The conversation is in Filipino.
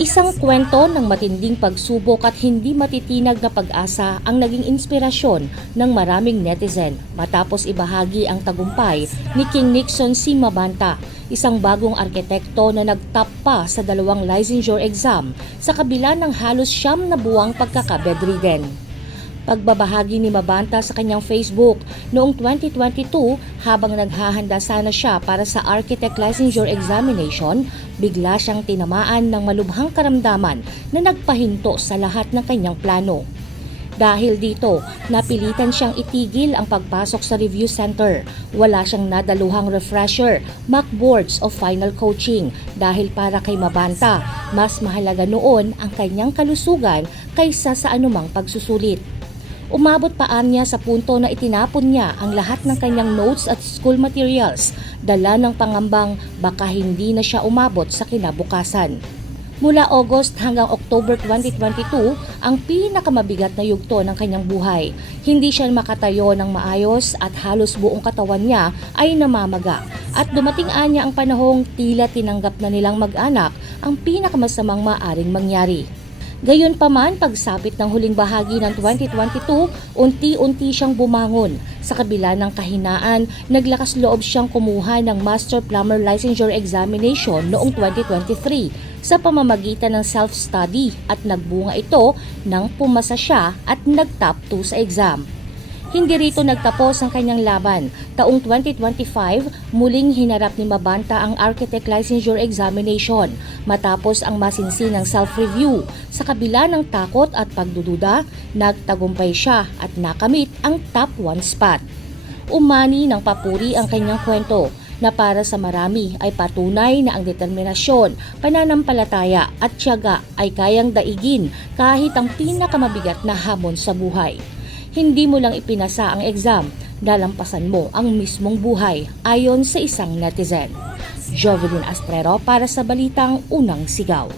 Isang kwento ng matinding pagsubok at hindi matitinag na pag-asa ang naging inspirasyon ng maraming netizen matapos ibahagi ang tagumpay ni King Nixon C. Mabanta, isang bagong arkitekto na nagtap pa sa 2 licensure exam sa kabila ng halos 9 na buwang pagkaka-bedridden. Pagbabahagi ni Mabanta sa kanyang Facebook noong 2022 habang naghahanda sana siya para sa Architect Licensure Examination, bigla siyang tinamaan ng malubhang karamdaman na nagpahinto sa lahat ng kanyang plano. Dahil dito, napilitan siyang itigil ang pagpasok sa review center. Wala siyang nadaluhang refresher, mock boards o final coaching dahil para kay Mabanta, mas mahalaga noon ang kanyang kalusugan kaysa sa anumang pagsusulit. Umabot pa niya sa punto na itinapon niya ang lahat ng kanyang notes at school materials, dala ng pangambang baka hindi na siya umabot sa kinabukasan. Mula August hanggang October 2022, ang pinakamabigat na yugto ng kanyang buhay. Hindi siya makatayo ng maayos at halos buong katawan niya ay namamaga. At dumating niya ang panahong tila tinanggap na nilang mag-anak ang pinakamasamang maaring mangyari. Gayunpaman, pagsapit ng huling bahagi ng 2022, unti-unti siyang bumangon. Sa kabila ng kahinaan, naglakas loob siyang kumuha ng Master Plumber Licensure Examination noong 2023 sa pamamagitan ng self-study at nagbunga ito nang pumasa siya at nag-top 2 sa exam. Hindi rito nagtapos ang kanyang laban. Taong 2025, muling hinarap ni Mabanta ang Architect Licensure Examination matapos ang masinsinang self-review. Sa kabila ng takot at pagdududa, nagtagumpay siya at nakamit ang top 1 spot. Umani ng papuri ang kanyang kwento na para sa marami ay patunay na ang determinasyon, pananampalataya at tiyaga ay kayang daigin kahit ang pinakamabigat na hamon sa buhay. Hindi mo lang ipinasa ang exam, dalampasan mo ang mismong buhay ayon sa isang netizen. Jovelyn Astrero para sa Balitang Unang Sigaw.